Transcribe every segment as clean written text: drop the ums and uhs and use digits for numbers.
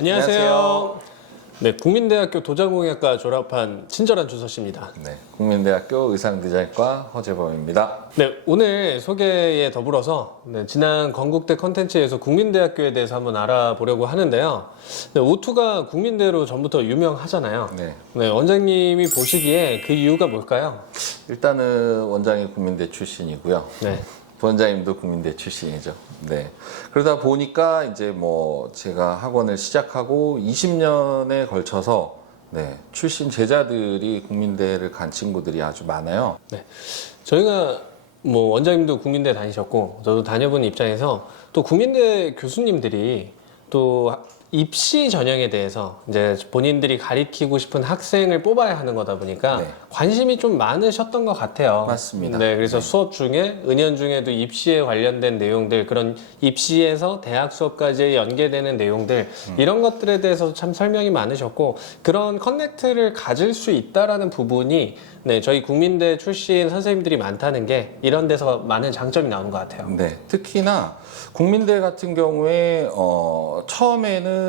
안녕하세요. 네, 국민대학교 도자공예학과 졸업한 친절한 주서씨입니다. 네, 국민대학교 의상디자인과 허재범입니다. 네, 오늘 소개에 더불어서 지난 건국대 컨텐츠에서 국민대학교에 대해서 한번 알아보려고 하는데요. 네, 오투가 국민대로 전부터 유명하잖아요. 네. 원장님이 보시기에 그 이유가 뭘까요? 일단은 원장이 국민대 출신이고요. 네. 부원장님도 국민대 출신이죠. 네. 그러다 보니까 이제 제가 학원을 시작하고 20년에 걸쳐서 출신 제자들이 국민대를 간 친구들이 아주 많아요. 네. 저희가 원장님도 국민대 다니셨고 저도 다녀본 입장에서 또 국민대 교수님들이 또 입시 전형에 대해서 이제 본인들이 가리키고 싶은 학생을 뽑아야 하는 거다 보니까 관심이 좀 많으셨던 것 같아요. 맞습니다. 네, 그래서 수업 중에 은연중에도 입시에 관련된 내용들, 그런 입시에서 대학 수업까지 연계되는 내용들 이런 것들에 대해서 참 설명이 많으셨고 그런 커넥트를 가질 수 있다라는 부분이 저희 국민대 출신 선생님들이 많다는 게 이런 데서 많은 장점이 나오는 것 같아요. 네, 특히나 국민대 같은 경우에 처음에는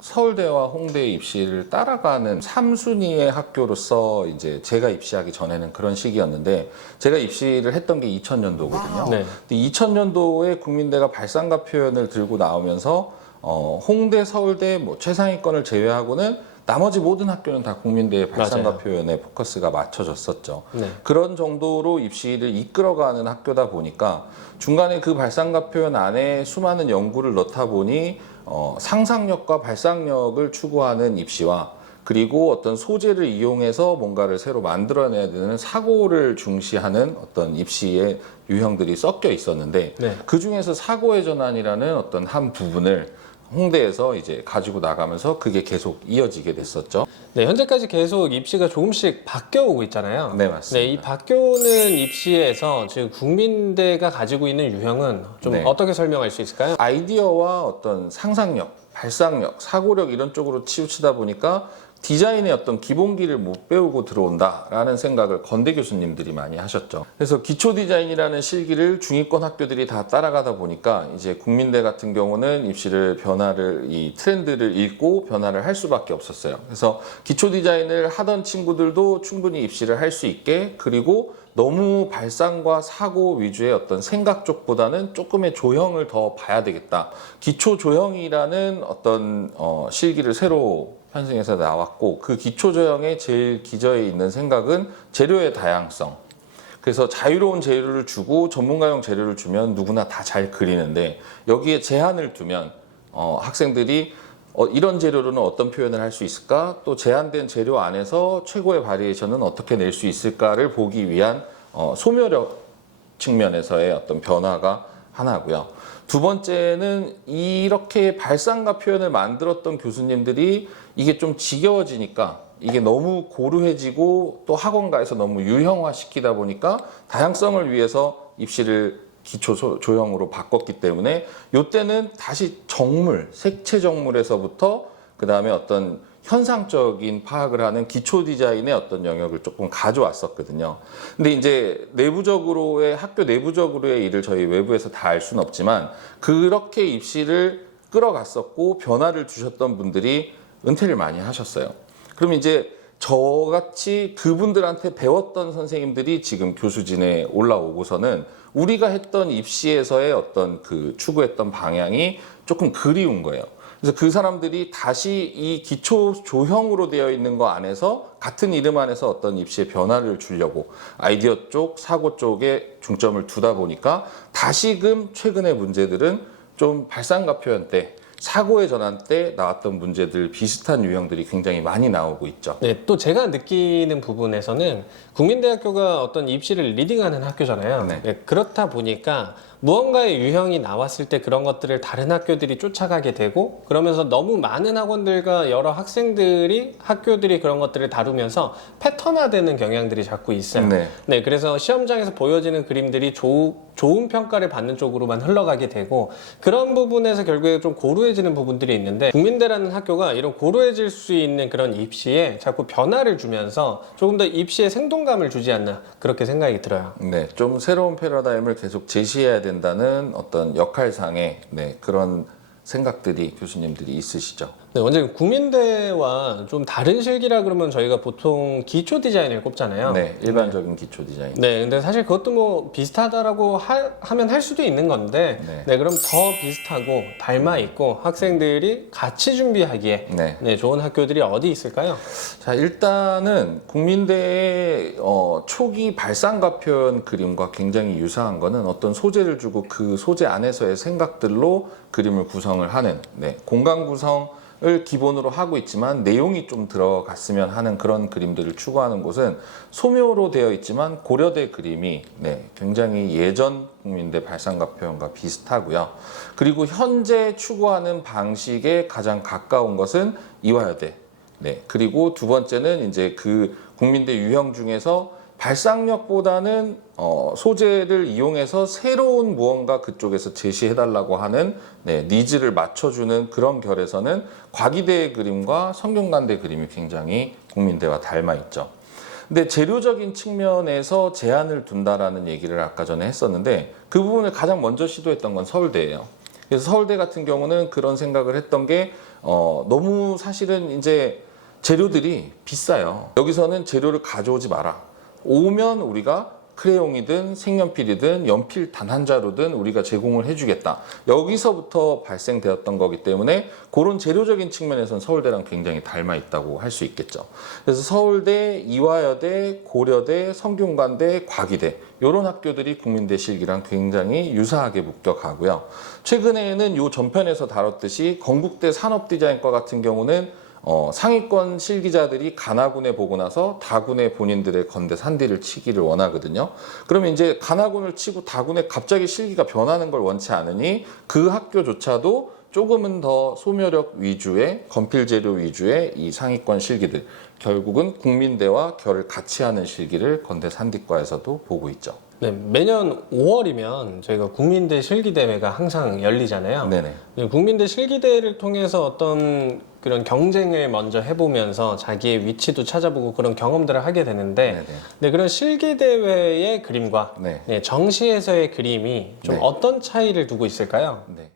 서울대와 홍대 입시를 따라가는 3순위의 학교로서 이제 제가 입시하기 전에는 그런 시기였는데 제가 입시를 했던 게 2000년도거든요. 네. 2000년도에 국민대가 발상가 표현을 들고 나오면서 홍대, 서울대 최상위권을 제외하고는 나머지 모든 학교는 다 국민대의 발상가 맞아요. 표현에 포커스가 맞춰졌었죠. 네. 그런 정도로 입시를 이끌어가는 학교다 보니까 중간에 그 발상가 표현 안에 수많은 연구를 넣다 보니 상상력과 발상력을 추구하는 입시와 그리고 어떤 소재를 이용해서 뭔가를 새로 만들어내야 되는 사고를 중시하는 어떤 입시의 유형들이 섞여 있었는데 그 중에서 사고의 전환이라는 어떤 한 부분을 홍대에서 이제 가지고 나가면서 그게 계속 이어지게 됐었죠. 네, 현재까지 계속 입시가 조금씩 바뀌어오고 있잖아요. 네, 맞습니다. 네, 이 바뀌어오는 입시에서 지금 국민대가 가지고 있는 유형은 좀 어떻게 설명할 수 있을까요? 아이디어와 어떤 상상력, 발상력, 사고력 이런 쪽으로 치우치다 보니까 디자인의 어떤 기본기를 못 배우고 들어온다라는 생각을 건대 교수님들이 많이 하셨죠. 그래서 기초 디자인이라는 실기를 중위권 학교들이 다 따라가다 보니까 이제 국민대 같은 경우는 입시를 이 트렌드를 읽고 변화를 할 수밖에 없었어요. 그래서 기초 디자인을 하던 친구들도 충분히 입시를 할 수 있게 그리고 너무 발상과 사고 위주의 어떤 생각 쪽보다는 조금의 조형을 더 봐야 되겠다. 기초 조형이라는 어떤 실기를 새로 편승해서 나왔고 그 기초 조형의 제일 기저에 있는 생각은 재료의 다양성. 그래서 자유로운 재료를 주고 전문가용 재료를 주면 누구나 다 잘 그리는데 여기에 제한을 두면 학생들이 이런 재료로는 어떤 표현을 할 수 있을까? 또 제한된 재료 안에서 최고의 바리에이션은 어떻게 낼 수 있을까를 보기 위한 소묘력 측면에서의 어떤 변화가 하나고요. 두 번째는 이렇게 발상가 표현을 만들었던 교수님들이 이게 좀 지겨워지니까 이게 너무 고루해지고 또 학원가에서 너무 유형화시키다 보니까 다양성을 위해서 입시를 기초 조형으로 바꿨기 때문에 이때는 다시 정물, 색채 정물에서부터 그 다음에 어떤 현상적인 파악을 하는 기초 디자인의 어떤 영역을 조금 가져왔었거든요. 근데 이제 학교 내부적으로의 일을 저희 외부에서 다 알 수는 없지만 그렇게 입시를 끌어갔었고 변화를 주셨던 분들이 은퇴를 많이 하셨어요. 그럼 이제 저같이 그분들한테 배웠던 선생님들이 지금 교수진에 올라오고서는 우리가 했던 입시에서의 어떤 추구했던 방향이 조금 그리운 거예요. 그래서 그 사람들이 다시 이 기초 조형으로 되어 있는 거 안에서 같은 이름 안에서 어떤 입시의 변화를 주려고 아이디어 쪽, 사고 쪽에 중점을 두다 보니까 다시금 최근의 문제들은 좀 발상가 표현 때 사고의 전환 때 나왔던 문제들 비슷한 유형들이 굉장히 많이 나오고 있죠. 네, 또 제가 느끼는 부분에서는 국민대학교가 어떤 입시를 리딩하는 학교잖아요. 네, 그렇다 보니까 무언가의 유형이 나왔을 때 그런 것들을 다른 학교들이 쫓아가게 되고 그러면서 너무 많은 학원들과 여러 학교들이 그런 것들을 다루면서 패턴화되는 경향들이 자꾸 있어요. 네, 그래서 시험장에서 보여지는 그림들이 좋은 평가를 받는 쪽으로만 흘러가게 되고 그런 부분에서 결국에 좀 고루해지는 부분들이 있는데 국민대라는 학교가 이런 고루해질 수 있는 그런 입시에 자꾸 변화를 주면서 조금 더 입시에 생동감을 주지 않나 그렇게 생각이 들어요. 네, 좀 새로운 패러다임을 계속 제시해야 된다는 어떤 역할상의 그런 생각들이 교수님들이 있으시죠. 네, 원장님 국민대와 좀 다른 실기라 그러면 저희가 보통 기초 디자인을 꼽잖아요. 네, 일반적인 기초 디자인. 네, 근데 사실 그것도 뭐 비슷하다라고 하면 할 수도 있는 건데, 네. 네, 그럼 더 비슷하고 닮아 있고 학생들이 같이 준비하기에 네. 네, 좋은 학교들이 어디 있을까요? 자, 일단은 국민대의 초기 발상가 표현 그림과 굉장히 유사한 거는 어떤 소재를 주고 그 소재 안에서의 생각들로 그림을 구성을 하는, 네, 공간 구성을 기본으로 하고 있지만 내용이 좀 들어갔으면 하는 그런 그림들을 추구하는 곳은 소묘로 되어 있지만 고려대 그림이, 네, 굉장히 예전 국민대 발상가 표현과 비슷하고요. 그리고 현재 추구하는 방식에 가장 가까운 것은 이화여대. 네, 그리고 두 번째는 이제 그 국민대 유형 중에서 발상력보다는 소재를 이용해서 새로운 무언가 그쪽에서 제시해달라고 하는, 네, 니즈를 맞춰주는 그런 결에서는 과기대의 그림과 성균관대 그림이 굉장히 국민대와 닮아 있죠. 근데 재료적인 측면에서 제한을 둔다라는 얘기를 아까 전에 했었는데 그 부분을 가장 먼저 시도했던 건 서울대예요. 그래서 서울대 같은 경우는 그런 생각을 했던 게 너무 사실은 이제 재료들이 비싸요. 여기서는 재료를 가져오지 마라. 오면 우리가 크레용이든 색연필이든 연필 단 한 자루든 우리가 제공을 해주겠다. 여기서부터 발생되었던 거기 때문에 그런 재료적인 측면에서는 서울대랑 굉장히 닮아 있다고 할 수 있겠죠. 그래서 서울대, 이화여대, 고려대, 성균관대, 과기대 이런 학교들이 국민대 실기랑 굉장히 유사하게 목격하고요. 최근에는 요 전편에서 다뤘듯이 건국대 산업디자인과 같은 경우는 상위권 실기자들이 가나군에 보고 나서 다군에 본인들의 건대 산디를 치기를 원하거든요. 그러면 이제 가나군을 치고 다군에 갑자기 실기가 변하는 걸 원치 않으니 그 학교조차도 조금은 더 소묘력 위주의 건필 재료 위주의 이 상위권 실기들, 결국은 국민대와 결을 같이 하는 실기를 건대 산디과에서도 보고 있죠. 네, 매년 5월이면 저희가 국민대 실기대회가 항상 열리잖아요. 네네. 네, 국민대 실기대회를 통해서 어떤 그런 경쟁을 먼저 해보면서 자기의 위치도 찾아보고 그런 경험들을 하게 되는데, 네네. 네, 그런 실기대회의 그림과 네. 네, 정시에서의 그림이 좀 네. 어떤 차이를 두고 있을까요? 네.